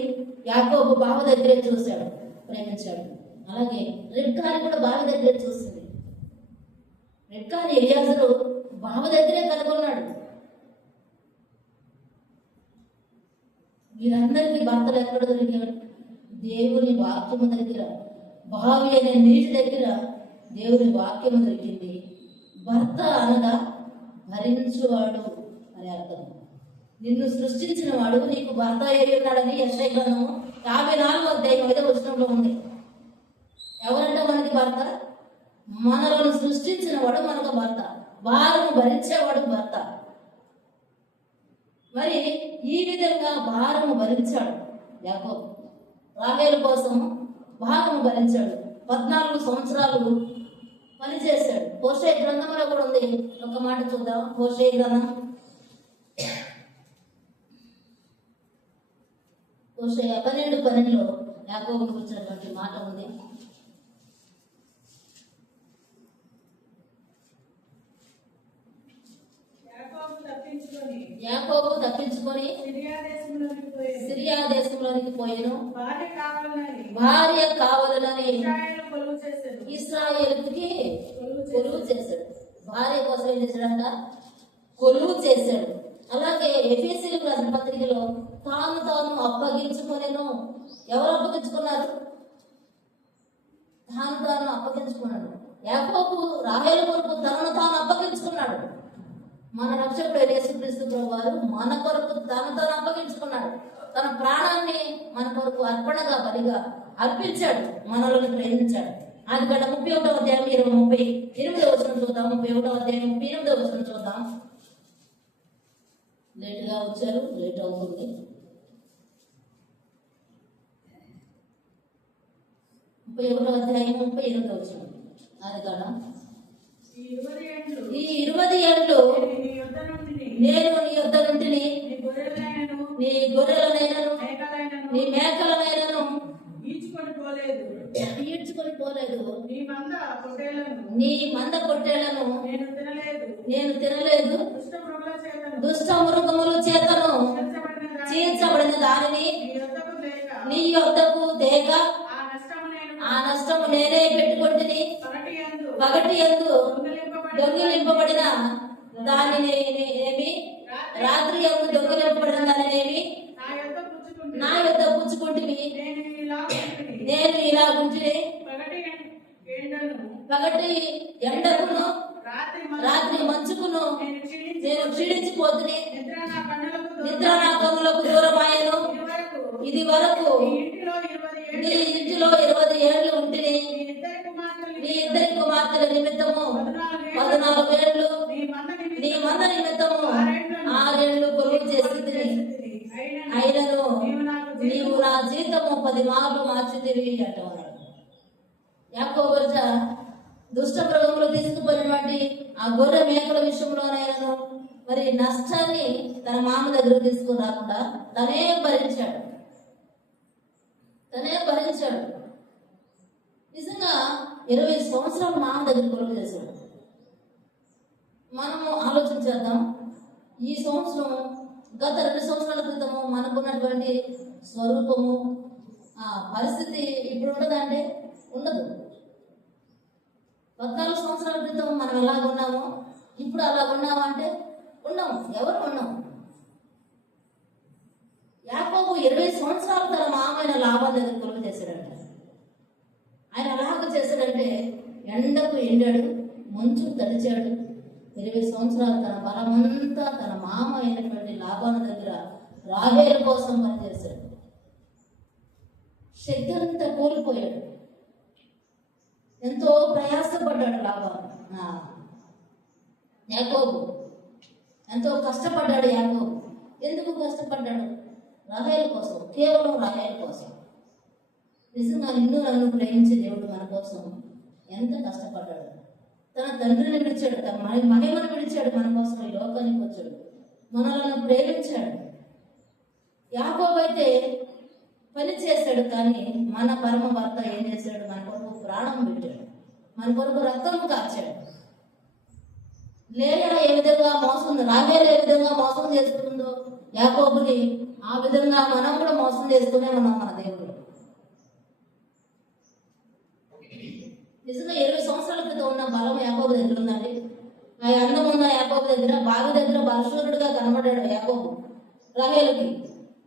యాకోబు బావి దగ్గరే చూశాడు, ప్రేమించాడు. అలాగే రిబ్కాని కూడా బావి దగ్గరే చూసింది. రిబ్కాని ఎలియాజరు బావి దగ్గరే కనుగొన్నాడు. వీరందరికీ భర్తలు ఎక్కడ దొరికాడు? దేవుని వాక్యము దగ్గర, బావి అనే నీటి దగ్గర దేవుని వాక్యము దొరికింది. భర్త అనగా భరించువాడు అని అర్థం. నిన్ను సృష్టించిన వాడు నీకు భర్త అయి ఉన్నాడని యెషయా గ్రంథము 54:5 ఉంది. ఎవరంటే మనకి భర్త? మనలను సృష్టించిన వాడు మనకు భర్త, భారము భరించేవాడు భర్త. మరి ఈ విధంగా భారము భరించాడు యాకోబు. రాహేలు కోసం భారము భరించాడు. 14 సంవత్సరాలు పనిచేశాడు. హోషేయ గ్రంథంలో కూడా ఉంది. ఒక మాట చూద్దాం. హోషేయ గ్రంథం, హోషేయ 12:12 యాకోబు గురించినటువంటి మాట ఉంది. యాకోబు తప్పించుకొని సిరియా దేశంలోనికి పోయెను. భార్య కావాలని ఇశ్రాయేలుకి కొలువు చేశాడు. భార్య కోసం ఏం చేశాడంట? కొలువు చేశాడు. అలాగే ఎఫెసీయులకు రాసిన పత్రికలో తాను అప్పగించుకొనెను. ఎవరు అప్పగించుకున్నారు? తాను అప్పగించుకున్నాడు. యాకోబు రాహేలు కొరకు తాను అప్పగించుకున్నాడు. మన రక్షకుడు యేసుక్రీస్తు ప్రభువారు మన కొరకు తాను అప్పగించుకున్నాడు. తన ప్రాణాన్ని మన కొరకు అర్పణగా బలిగా అర్పించాడు, మనలను ప్రేమించాడు. అందుకంటే 31వ అధ్యాయం 38వ వచనం చూద్దాం. 31వ అధ్యాయం 38వ వచనం చూద్దాం. లేటుగా వచ్చారు, లేట్ అవుతుంది. 31వ అధ్యాయం 38వ వచనం. అది కాదా? ఈ 20 ఏళ్ళు నేను నీ యొద్ద నుండి నీ గొర్రెలనైనను నీ మేకలనైనను ఈడ్చుకొని పోలేదు. నీ మంద పొట్టేళ్లను నేను తినలేదు. దుష్ట మృగముల చేతను చీల్చబడిన దానిని నీ యొద్దకు తేక ఆ నష్టము నేనే పెట్టుకొంటిని. పగటి యందు దొంగిలింపబడిన దానిని ఏమి, రాత్రి యందు దొంగిలింపబడిన దానినేమి నా యొద్ద పుచ్చుకుంటివి. నేను ఇలా ఉంటిని. పగటి ఎండకును రాత్రి మంచుకును నేను క్షీణించిపోతుని. నిద్ర నా కన్నులకు దూరమాయను. ఇది వరకు నీ ఇంటిలో 20 ఏళ్ళు ఉంటిని. నీ ఇద్దరి కుమార్తెల నిమిత్తము 14 ఏళ్ళు, నీ మంద నిమిత్తము 6 ఏళ్ళు కొలువు చేసి అయినను నీవు నా జీతము 10 మార్లు మార్చితివి అంటున్నాడు. యాకోబు దుష్ట మృగములు తీసుకుపోయినటువంటి ఆ గొర్రె మేకల విషయంలోనైనా మరి నష్టాన్ని తన మామ దగ్గర తీసుకుని రాకుండా తనే భరించాడు. నిజంగా 20 సంవత్సరాలు మామ దగ్గర కొలువు చేశాడు. మనము ఆలోచించేద్దాం. ఈ సంవత్సరం గత 2 సంవత్సరాల క్రితము మనకున్నటువంటి స్వరూపము పరిస్థితి ఇప్పుడు ఉండదంటే ఉండదు. 14 సంవత్సరాల క్రితం మనం ఎలాగ ఉన్నామో ఇప్పుడు అలాగ ఉన్నామా అంటే ఉన్నాము. ఎవరు ఉన్నాము? యాకోబు 20 సంవత్సరాలు తన మామైన లాభాల దగ్గర కొలువు చేశాడంట. ఆయన అలాగ చేశాడంటే ఎండకు ఎండాడు, మంచుకు తడిచాడు. 20 సంవత్సరాలు తన బలమంతా తన మామ అయినటువంటి లాభాల దగ్గర రాహేలు కోసం పనిచేశాడు. శక్తి అంతా కోల్పోయాడు. ఎంతో ప్రయాసపడ్డాడు యాకోబు. ఎంతో కష్టపడ్డాడు యాకోబు. ఎందుకు కష్టపడ్డాడు? రాహేలు కోసం, కేవలం రాహేలు కోసం. నిజంగా నిన్ను నన్ను ప్రేమించే దేవుడు మన కోసం ఎంత కష్టపడ్డాడు. తన తండ్రిని విడిచాడు, తన మహిమను విడిచాడు, మన కోసం ఈ లోకానికి వచ్చాడు, మనలను ప్రేమించాడు. యాకోబు అయితే పని చేశాడు, కానీ మన పరమ భర్త ఏం చేశాడు? మన కొరకు ప్రాణం పెట్టాడు, మన కొరకు రక్తం కార్చాడు. లేయా ఏ విధంగా రాహేలు ఏ విధంగా మోసం చేస్తుందో యాకోబుని, ఆ విధంగా మనం కూడా మోసం చేస్తూనే ఉన్నాం మన దేవుడు. నిజంగా 20 సంవత్సరాల క్రితం ఉన్న బలం యాకోబు దగ్గర ఉందండి. ఆ అందం ఉన్న యాకోబు దగ్గర, బావి దగ్గర బలశూరుడుగా కనబడ్డాడు యాకోబు రాహేలుకి.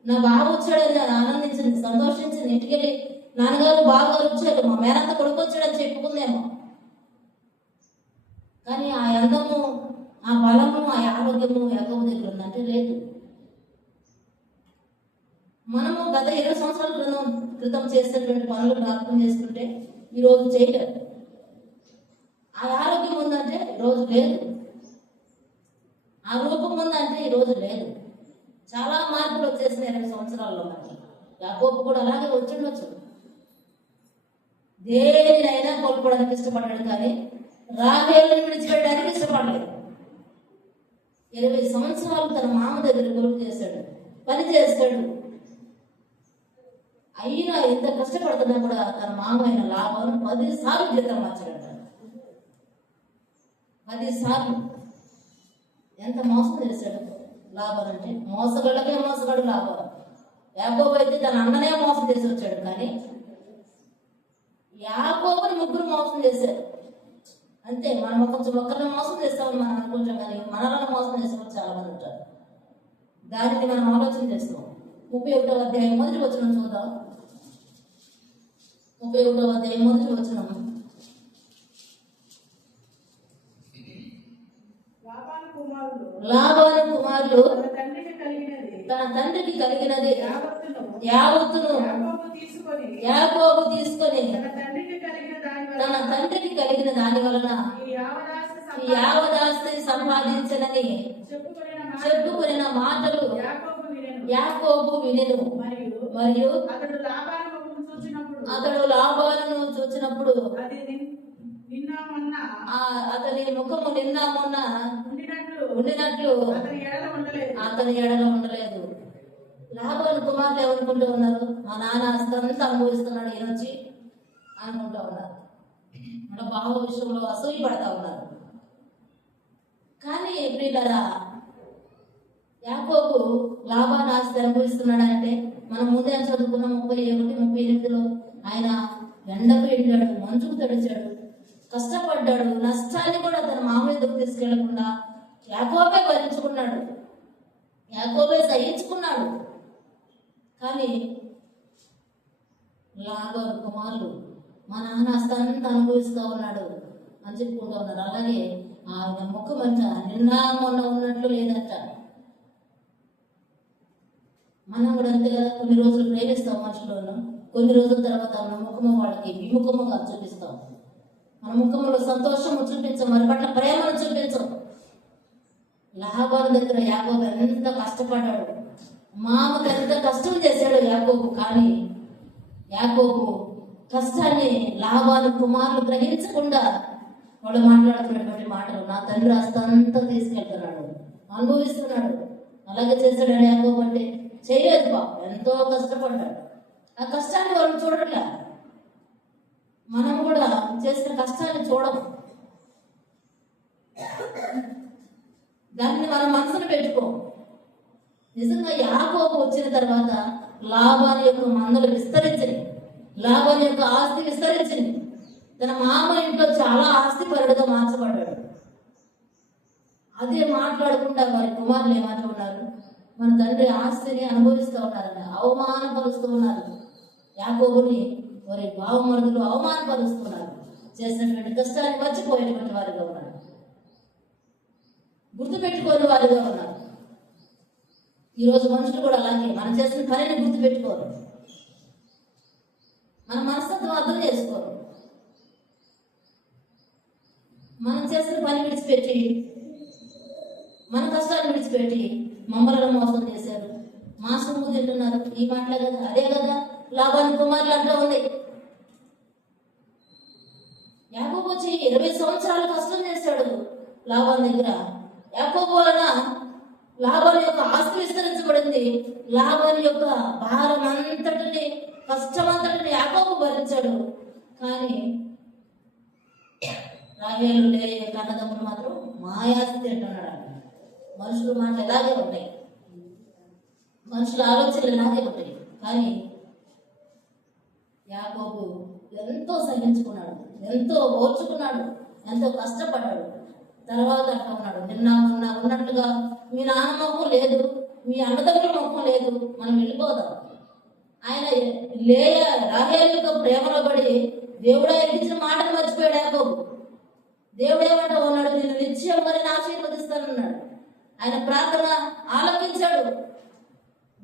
నా బాబు వచ్చాడని ఆనందించింది, సంతోషించింది. ఇంటికెళ్ళి నాన్నగారు బాగా వచ్చారు, మా మేనంత కొడుకు వచ్చాడని చెప్పుకుందేమో. కానీ ఆ అందము, ఆ బలము, ఆ ఆరోగ్యము యాకోబు దగ్గర ఉందంటే లేదు. మనము గత 20 సంవత్సరాల క్రితం చేసినటువంటి పనులు జ్ఞాపకం చేసుకుంటే ఈరోజు చేయలేదు. ఆ ఆరోగ్యం ఉందంటే ఈరోజు లేదు. ఆ రూపం ఉందంటే ఈరోజు లేదు. చాలా మార్పులు వచ్చేసిన 20 సంవత్సరాల్లో మనకి. యాకోబు కూడా అలాగే వచ్చిండొచ్చు. దేనినైనా కోల్పోవడానికి ఇష్టపడ్డాడు, కానీ రాహేలుని విడిచిపెట్టడానికి ఇష్టపడలేదు. 20 సంవత్సరాలు తన మామ దగ్గర కొలుపు చేశాడు, పని చేస్తాడు. అయినా ఎంత కష్టపడుతున్నా కూడా తన మామ అయిన లాభం 10 సార్లు జీతం మార్చాడట. 10 సార్లు. ఎంత మోసం చేశాడు లాభం అంటే. మోసగాళ్ళకే మోసగాడు లాభం. యాకోబు అయితే తన అన్ననే మోసం చేసి వచ్చాడు, కానీ యాకోబుని ముగ్గురు మోసం చేశారు. అంతే. మనం కొంచెం ఒక్కరిని మోసం చేస్తామని మనం అనుకుంటాం, కానీ మనలను మోసం చేసేవాళ్ళు చాలా మంది ఉంటారు. దానిని మనం ఆలోచన చేస్తాం. 31వ అధ్యాయం 1వ వచనం చూద్దాం. 31వ అధ్యాయం 1వ వచనం. లాబాను కుమారులు తన తండ్రికి కలిగినది యావత్తును యాకోబు తీసుకొని తన తండ్రికి కలిగిన దాని వలన ఈ యావదాస్తి సంపాదించనని చెప్పుకున్న మాటలు యాకోబు వినెను. మరియు అతడు లాబాను చూచినప్పుడు అతని ముఖము నిన్న మొన్న ఉండినట్లు అతని ఎడల ఉండలేదు. లాబాను కుమారులు ఏమనుకుంటూ ఉన్నారు? మా నాన్న అస్తంతా అనుభవిస్తున్నాడు ఈ నుంచి అనుకుంటూ ఉన్నారు. మన బావ విషయంలో అసూయ పడతా ఉన్నారు. కానీ ప్రియులారా, యాకోబు లాబాను ఆస్తి అనుభవిస్తున్నాడంటే మనం ముందే చదువుకున్న 31, 38లో ఆయన ఎండకు ఎండాడు, మంచుకు తడిచాడు, కష్టపడ్డాడు. నష్టాన్ని కూడా తన మామ ఎదుగు తీసుకెళ్లకుండా యాకోబే భరించుకున్నాడు, యాకోబే సహించుకున్నాడు. కానీ లాబాను కుమారులు మా నాన్న అస్తంతా అనుభవిస్తూ ఉన్నాడు అని చెప్పుకుంటూ ఉన్నారు. అలాగే ఆయన ముఖం అంట నిన్న మొన్న ఉన్నట్లు లేదంట. మనం కూడా అంతే కదా, కొన్ని రోజులు ప్రేమిస్తాం మనుషులను, కొన్ని రోజుల తర్వాత మన ముఖము వాళ్ళకి విముఖముగా చూపిస్తాం. మన ముఖంలో సంతోషము చూపించం, మన పట్ల ప్రేమను చూపించం. లాబాను దగ్గర యాకోబు ఎంత కష్టపడ్డాడు, మామకు ఎంత కష్టం చేశాడు యాకోబు. కానీ యాకోబు కష్టాన్ని లాబాను కుమారులు గ్రహించకుండా వాళ్ళు మాట్లాడుతున్నటువంటి మాటలు, నా తండ్రి అస్తంతా తీసుకెళ్తున్నాడు, అనుభవిస్తున్నాడు. అలాగే చేశాడు యాకోబు అంటే చేయలేదు. బాబు ఎంతో కష్టపడ్డాడు. ఆ కష్టాన్ని వాళ్ళు చూడట్లే. మనం కూడా చేసిన కష్టాన్ని చూడము, దాన్ని మనం మనసును పెట్టుకోము. నిజంగా యాకోబు వచ్చిన తర్వాత లాబాను యొక్క మందలు విస్తరించింది, లాబాను యొక్క ఆస్తి విస్తరించింది. తన మామ ఇంట్లో చాలా ఆస్తి పరుడుగా మార్చబడ్డాడు. అదే మాట్లాడకుండా వారి కుమారులు ఏమంటున్నారు? మన తండ్రి ఆస్తిని అనుభవిస్తూ ఉన్నారని అవమానపరుస్తూ ఉన్నారు. యాకోబుని వారి భావమరుదులు అవమానపరుస్తున్నారు. చేసినటువంటి కష్టాన్ని మర్చిపోయేటువంటి వారిగా ఉన్నారు, గుర్తుపెట్టుకోని వారిగా ఉన్నారు. ఈరోజు మనుషులు కూడా అలాగే మనం చేసిన పనిని గుర్తుపెట్టుకోరు, మన మనస్తత్వం అర్థం చేసుకోరు. మనం చేసిన పని విడిచిపెట్టి, మన కష్టాన్ని విడిచిపెట్టి మమ్మలను మోసం చేశారు, మా సొమ్ము తింటున్నారు. ఈ మాటలే కదా, అదే కదా లాబాను కుమారులు అంటూ ఉంది. యాకోబు వచ్చి 20 సంవత్సరాలు కష్టం చేశాడు లాబాను దగ్గర. యాకోబు వలన లాబాను యొక్క ఆస్తి విస్తరించబడింది. లాబాను యొక్క భారం అంతటిని, కష్టమంతటిని యాకోబు భరించాడు. కానీ రాహేలు కన్నదమ్ములు మాత్రం మాయాస్తి తింటున్నాడు. మనుషుల మాటలు ఎలాగే ఉంటాయి, మనుషుల ఆలోచనలు ఎలాగే ఉంటాయి. కానీ యాకోబు ఎంతో సహించుకున్నాడు, ఎంతో ఓర్చుకున్నాడు, ఎంతో కష్టపడ్డాడు. తర్వాత అట్లా ఉన్నాడు, నిన్న మొన్న ఉన్నట్లుగా మీ నాన్న మొహం లేదు, మీ అన్నదమ్ముల మొహం లేదు, మనం వెళ్ళిపోదాం ఆయన రాహేలు యొక్క ప్రేమలో పడి దేవుడు ఆయన ఇచ్చిన మాటను మర్చిపోయాడు యాకోబు. దేవుడు ఏమంటా ఉన్నాడు, నేను నిత్యం మరి ఆశీర్వదిస్తానన్నాడు. ఆయన ప్రార్థన ఆలకించాడు.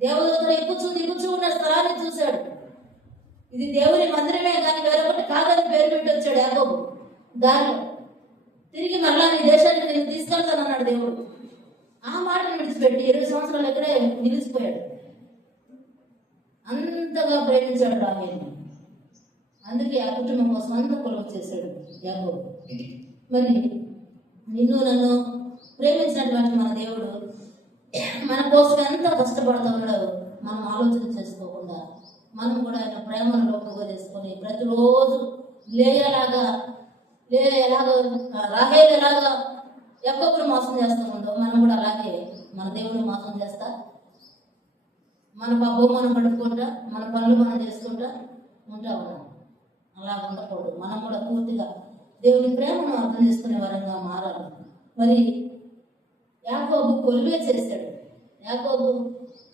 దేవదూతలు ఎక్కుచూ ఉన్న స్థలాన్ని చూశాడు. ఇది దేవుని మందిరమే కానీ వేరొకటి కాదని పేరు పెట్టి వచ్చాడు యాకోబు. దానిలో తిరిగి మళ్ళా నీ దేశానికి నేను తీసుకెళ్తానన్నాడు దేవుడు. ఆ మాటను విడిచిపెట్టి 20 సంవత్సరాలు ఎక్కడే నిలిచిపోయాడు. అంతగా ప్రేమించాడు రాహేలుని. అందుకే ఆ కుటుంబం కోసం అంత కొలువు చేశాడు యాకోబు. మరి నిన్ను నన్ను ప్రేమించినటువంటి మన దేవుడు మన కోసం ఎంత కష్టపడుతున్నాడో మనం ఆలోచన చేసుకోకుండా మనం కూడా ఆయన ప్రేమను లోపుగా చేసుకొని ప్రతిరోజు రాహేలు ఎలాగా యాకోబుని మోసం చేస్తూ ఉందో మనం కూడా అలాగే మన దేవుడిని మోసం చేస్తా మన మనం పడుకుంటా మన పనులు మనం చేసుకుంటా ఉంటా ఉన్నాం. అలా ఉండకూడదు. మనం కూడా పూర్తిగా దేవుని ప్రేమను అర్థం చేసుకునే వరంగా మారాలి. మరి యాకోబు కొలువే చేశాడు, యాకోబు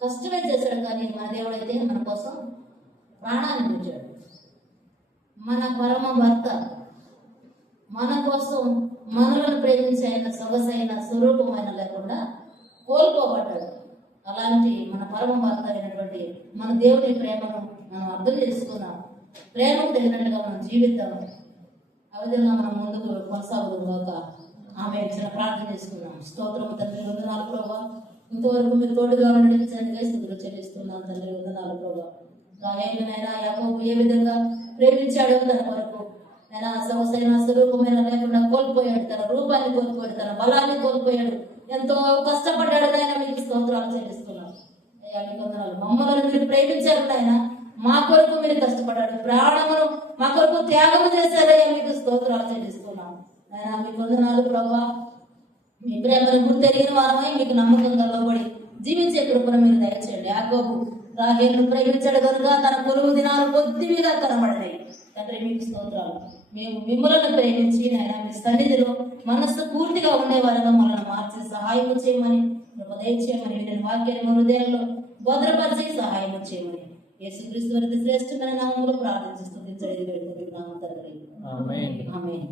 కష్టమే చేశాడు, కానీ మన దేవుడు అయితే మన కోసం ప్రాణాన్ని పెట్టాడు. మన పరమ భర్త మన కోసం మనలను ప్రేమించే ఆయన సొగసైన స్వరూపమైన లేకుండా కోల్పోబడ్డాడు. అలాంటి మన పరమ భర్త అయినటువంటి మన దేవుని ప్రేమను మనం అర్థం చేసుకున్నాం. ప్రేమకు తగినట్లుగా మనం జీవిద్దాం. ఆ విధంగా మనం ముందుకు కొనసాగుదాక ఆమె చిన్న ప్రార్థన చేసుకున్నాం. స్తోత్రం తండ్రి, వందనాలు ప్రభువా. ఇంతవరకు మీరు తోడుగా నడిపించడానికి స్థుతులు చెల్లిస్తున్నాను తండ్రి, వందనాలు ప్రభువా. రాహేలునైనా యాకోబు ఏ విధంగా ప్రేమించాడో తన వరకు ఆయన సొగసైన స్వరూపమైన లేకుండా కోల్పోయాడు, తన రూపాన్ని కోల్పోయాడు, తన బలాన్ని కోల్పోయాడు, ఎంతో కష్టపడ్డాడు. ఆయన మీకు స్తోత్రాలు చెల్లిస్తున్నాను. అయ్యా మీకు వందనాలు. మమ్మల్ని మీరు ప్రేమించారు నాయన, మా కొరకు మీరు కష్టపడ్డాడు, ప్రాణమును మా కొరకు త్యాగము చేశారయ్యా, మీకు స్తోత్రాలు చెల్లిస్తున్నాం. ఆయన మీకు వందనాలు ప్రభువా. మీ ప్రేమను గుర్తెరిగిన వారమై మీకు నమ్మకంగా లోబడి జీవించే కృపను మీరు దయచేయండి. యాకోబు రాహేలును ప్రేమించాడు కనుక తన కొలువు దినాలు కొద్దిగా కనబడినాయి. తండ్రి మీకు స్తోత్రాలు. మేము మిమ్మల్ని ప్రేమించి ఆయన మీ సన్నిధిలో మనస్సు పూర్తిగా ఉండేవారుగా మనల్ని మార్చి సహాయం చేయమని, దయచేయమని, నేను వాక్యాన్ని హృదయంలో భద్రపరిచి సహాయం చేయమని యేసుక్రీస్తు వారి శ్రేష్టమైన నామములో ప్రార్థించి స్తుతించండి. ఆమేన్.